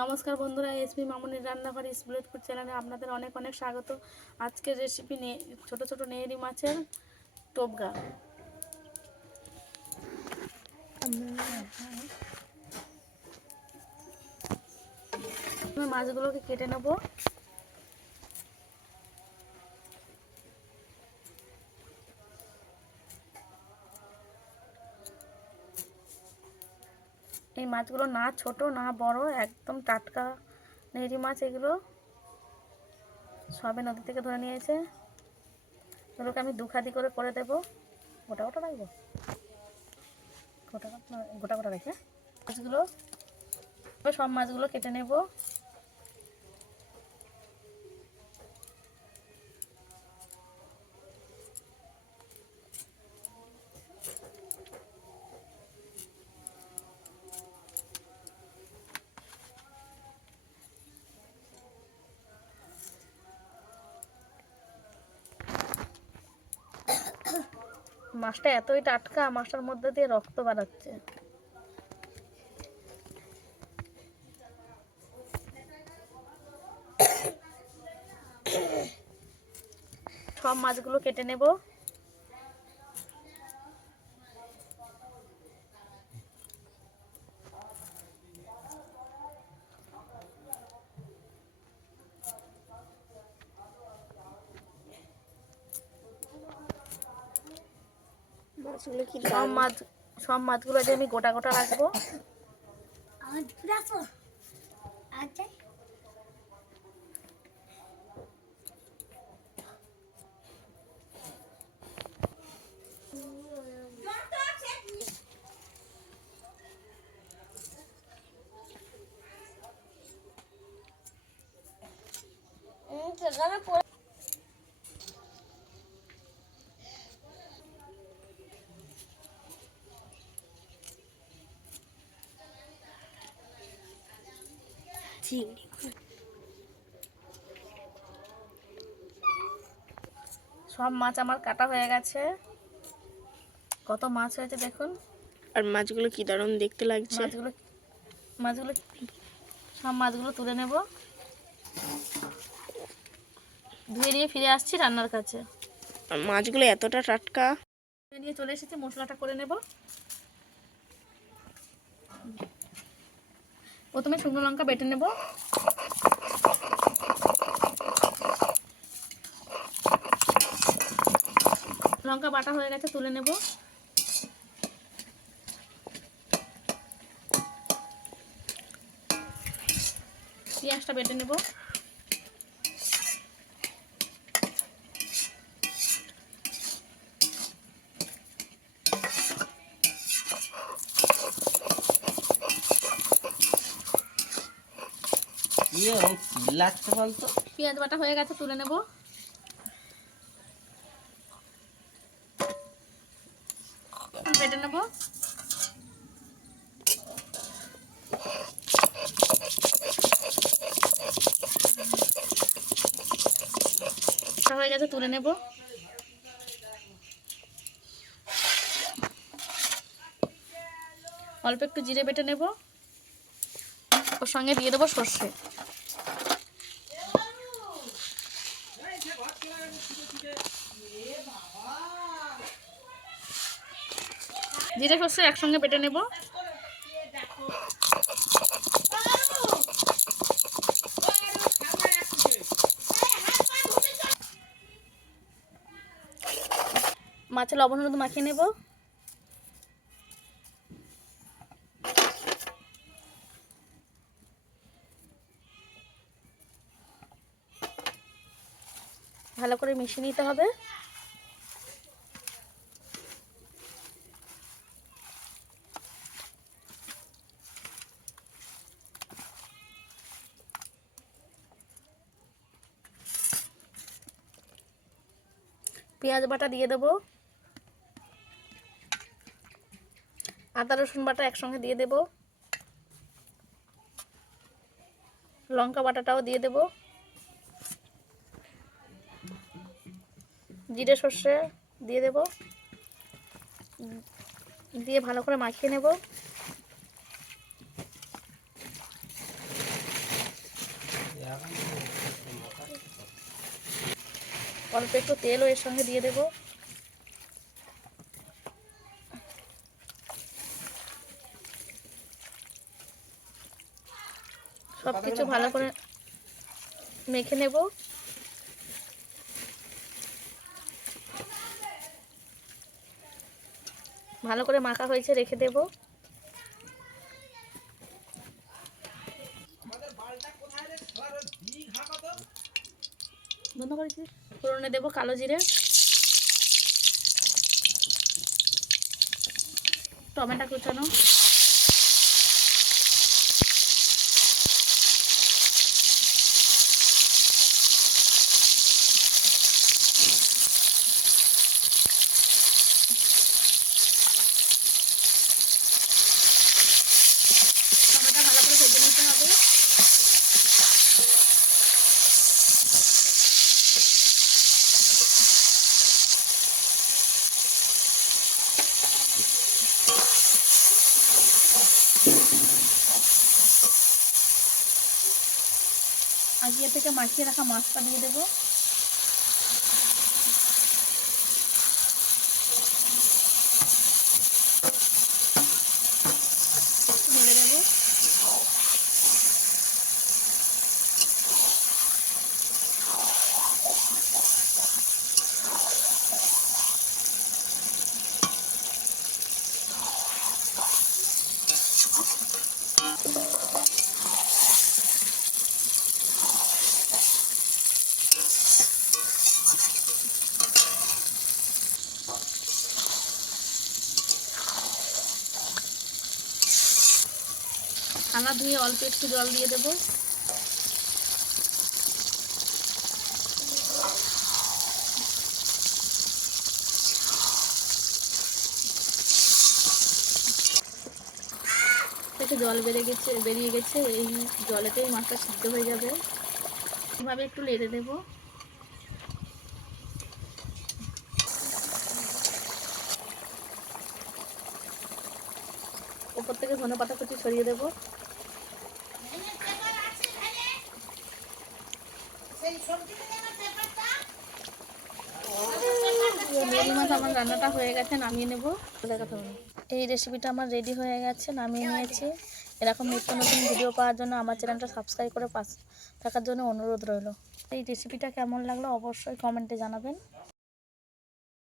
নমস্কার বন্ধুরা এসপি মামুনির রান্নাঘর স্প্লেট চ্যানেলে আপনাদের অনেক অনেক স্বাগত। আজকের রেসিপি নে ছোটো ছোটো নেহেরি মাছের টোপগা মাছগুলোকে কেটে নেব। এই মাছগুলো না ছোট, না বড়, একদম টাটকা নেড়ি মাছ এগুলো সবে নদী থেকে ধরে নিয়েছে। এগুলোকে আমি দুখাদি করে করে দেব। গোটা গোটা রাখব। গোটা গোটা গোটা রেখে মাছগুলো, সব মাছগুলো কেটে নেব। মাছটা এতই টাটকা মাছটার মধ্যে দিয়ে রক্ত বাড়াচ্ছে। সব মাছগুলো কেটে নেব। মাছগুলো কি সব মাছ সব মাছগুলো যে আমি গোটা গোটা রাখব। রাখো চিংড়ি সব মাছ আমার কাটা হয়ে গেছে। কত মাছ হয়েছে দেখুন। আর মাছগুলো কি দারুণ দেখতে লাগছে। মাছগুলো মাছগুলো সব মাছগুলো তুলে নেব। ধুয়ে নিয়ে ফিরে আসছি রান্নার কাছে। আর মাছগুলো এতটা টাটকা। নিয়ে চলে এসেছি মশলাটা করে নেব। প্রথমে শুকনো লঙ্কা বেটে নেব। লঙ্কা বাটা হয়ে গেছে তুলে নেব। পেঁয়াজটা বেটে নেব। লাগছে বলতো? পেঁয়াজ বাটা হয়ে গেছে, তুলে নেব। বেটে নেব। হয়ে গেছে, তুলে নেব। অল্প একটু জিরে বেটে নেব। ওর সঙ্গে দিয়ে দেবো সর্ষে। জিরে সর্ষে একসঙ্গে বেটে নেব। মাছে লবণ হলুদ মাখিয়ে নেব। ভালো করে মিশিয়ে নিতে হবে। পেঁয়াজ বাটা দিয়ে দেবো। আদা, রসুন বাটা একসঙ্গে দিয়ে দেবো। লঙ্কা বাটাটাও দিয়ে দেবো। জিরে সর্ষে দিয়ে দেবো। দিয়ে ভালো করে মাখিয়ে নেব। অল্প একটু তেলও এর সঙ্গে দিয়ে দেবো। সব কিছু ভালো করে মেখে নেব। ভালো করে মাখা হয়েছে রেখে দেব। বন্ধ করেছি ফোড়নে দেবো কালো জিরে। টমেটো কুচানো টমেটো ভালো করে ভেজে নিতে হবে আগে থেকে মাখিয়ে রাখা মাছটা দিয়ে দেবো একটু নেড়ে দেবো থালা ধুয়ে অল্প একটু জল দিয়ে দেবো। থেকে জল বেড়ে গেছে, বেরিয়ে গেছে, এই জলেতেই মাছটা সিদ্ধ হয়ে যাবে। এভাবে একটু লেড়ে দেবো। ওপর থেকে ধনে পাতা কুচি ছড়িয়ে দেবো। আমার রান্নাটা হয়ে গেছে নামিয়ে নেব এই রেসিপিটা আমার রেডি হয়ে গেছে, নামিয়ে নিয়েছি। এরকম নিত্য নতুন ভিডিও পাওয়ার জন্য আমার চ্যানেলটা সাবস্ক্রাইব করে পাশ থাকার জন্য অনুরোধ রইল। এই রেসিপিটা কেমন লাগল অবশ্যই কমেন্টে জানাবেন।